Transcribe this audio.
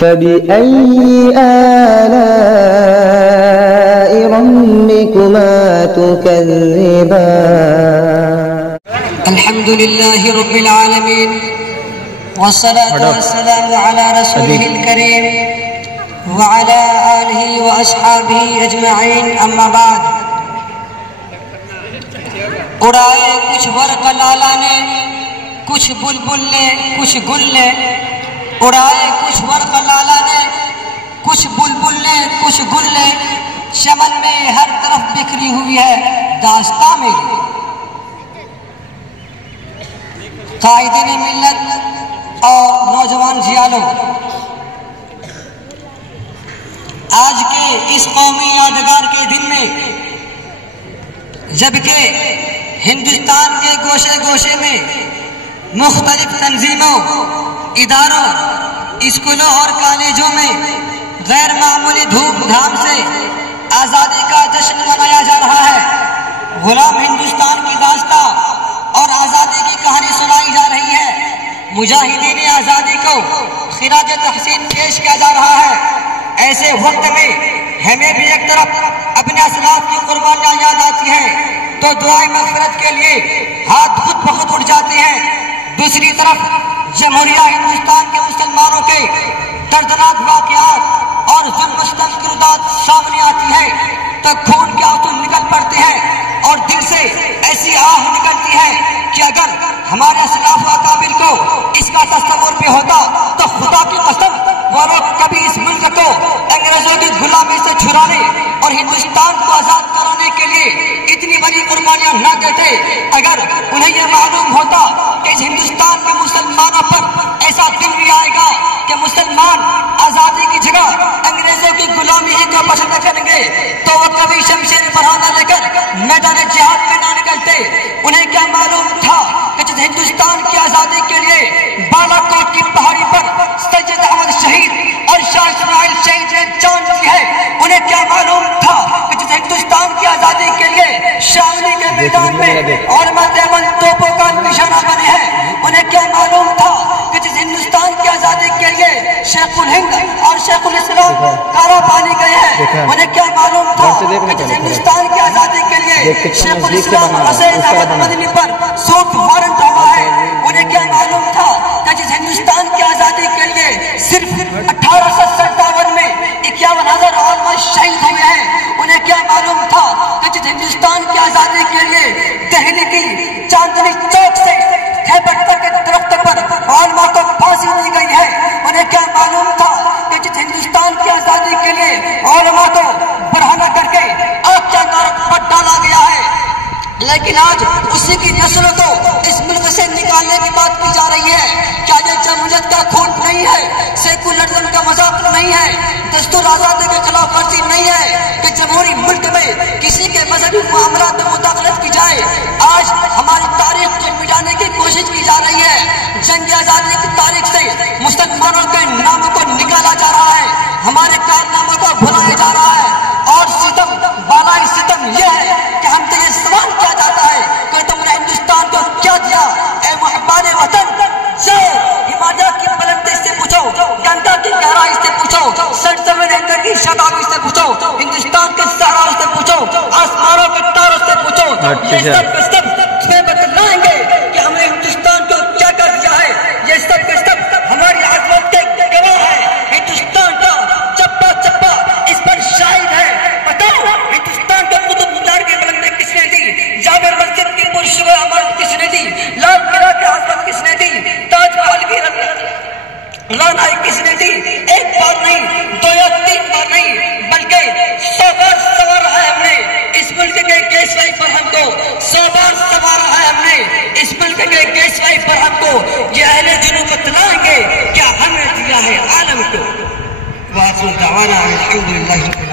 فبأي آلاء ربكما تكذبان الحمد لله رب العالمين والصلاة والسلام على رسوله الكريم وعلى آله وأصحابه أجمعين أما بعد اڑائے کچھ ورق لالا نے کچھ بلبل نے کچھ گل نے اڑائے کچھ ورق لالا نے کچھ بلبل نے کچھ گل نے چمن میں ہر طرف بکھری ہوئی ہے داستاں میری قائدین ملت اور نوجوان جیالوں آج کے اس قومی یادگار کے دن میں جبکہ ہندوستان کے گوشے گوشے میں مختلف تنظیموں اداروں اسکولوں اور کالجوں میں غیر معمولی دھوم دھام سے آزادی کا جشن منایا جا رہا ہے غلام ہندوستان کی داستاں اور آزادی کی کہانی سنائی جا رہی ہے مجاہدین آزادی کو خراج تحسین پیش کیا جا رہا ہے ایسے وقت میں ہمیں بھی ایک طرف اپنے اسلاف کی قربانیاں یاد آتی ہیں تو دعائے مغفرت کے لیے ہاتھ خود بخود اٹھ جاتے ہیں دوسری طرف جمہوریہ ہندوستان کے مسلمانوں کے دردناک واقعات اور ظلم و ستم کی ردات سامنے آتی ہے تو خون کے آنسو نکل پڑتے ہیں اور دل سے ایسی آہ نکلتی ہے کہ اگر ہمارے اسلاف و اکابر کو اس کا تصور بھی ہوتا تو خدا کی قسم وہ لوگ کبھی اس ملک کو انگریزوں کی غلامی سے چھڑانے اور ہندوستان کو آزاد کرانے کے لیے اتنی بڑی قربانیاں نہ دیتے اگر انہیں یہ معلوم ہوتا کہ اس ہندوستان کے مسلمانوں پر ایسا دن بھی آئے گا کہ مسلمان آزادی کی جگہ انگریزوں کی غلامی ہی کو پسند کریں گے تو وہ کبھی شمشیر فرحانہ لے کر میدان جہاد میں نہ نکلتے انہیں کیا معلوم تھا کہ جس ہندوستان کی آزادی کے لیے بالا کوٹ کی پہاڑی پر سید احمد شہید اور شاہ اسماعیل شہید نے جان دی ہے انہیں کیا معلوم تھا کہ جس ہندوستان کی آزادی کے لیے شاملی کے میدان میں علماء دیوبند توپوں کا نشانہ بنے ہیں انہیں کیا معلوم تھا کہ جس ہندوستان کی آزادی کے لیے شیخ الہند اور شیخ الاسلام کارا پانی گئے ہیں انہیں کیا معلوم تھا کہ جس ہندوستان کی آزادی کے لیے شیخ الاسلام حسین احمد مدنی پر سوٹ وارنٹ ہوا ہے انہیں کیا معلوم تھا کہ جس ہندوستان کی آزادی کے لیے صرف 1857 میں 51,000 علماء شہید ہوئے ہیں انہیں کیا معلوم تھا کہ جس ہندوستان کی آزادی کے لیے دہلی کی چاندنی چوک سے خیبر تک کے درخت پر علماء کو پھانسی دی گئی ہے انہیں کیا معلوم تھا کہ جس ہندوستان کی آزادی کے لیے علماء کو برہنہ کر کے آگ کے اندر پر ڈالا گیا ہے لیکن آج اسی کی نسلوں کو اس ملک سے نکالنے کی بات کی جا رہی ہے کیا یہ جمہوریت کا خون نہیں ہے سیکولرزم کا مذاق نہیں ہے دستور آزادی کے خلاف ورزی نہیں ہے کہ جمہوری ملک میں کسی کے مذہبی معاملات میں مداخلت کی جائے آج ہماری تاریخ کو مٹانے کی کوشش کی جا رہی ہے جنگ آزادی کی تاریخ سے مسلمانوں کے ناموں کو نکالا جا رہا ہے ہمارے کارناموں کو بھلایا جا رہا ہے اور ستم بالائی ستم یہ ہے کہ ہم سے یہ سوال کیا جاتا ہے کہ تم نے ہندوستان کو کیا دیا اے محبان وطن جاؤ ہمالیہ کی بلندی سے پوچھو گنگا کی گہرائی سے پوچھو سرزمین کی شادابی سے پوچھو ہندوستان کے صحراؤں سے پوچھو آسمانوں کے تاروں سے پوچھو یہ سب کے سب تمہیں بتلائیں گے کہ ہم نے ہندوستان کو کیا کر دیا ہے یہ سب کے سب ہماری عظمت کے گواہ ہے ہندوستان کا چپا چپا اس پر شاہد ہے بتاؤ ہندوستان کو قطب مینار کی بلندی کس نے دی جابر مسجد کی پرشکو عمارت کس نے دی لال قلعہ کی عظمت کس نے دی تاج محل کی رانائی کس نے دی ایک بار نہیں 2 یا 3 بار نہیں بلکہ 100 بار سوارا ہے ہم نے اس ملک کے کیسوائی پر ہم کو 100 بار سوارا ہے ہم نے اس ملک کے کیسوائی پر ہم کو یہ اہل جنوب بتلائیں گے کیا ہم نے دیا ہے عالم کو وآخر دعوانا الحمدللہ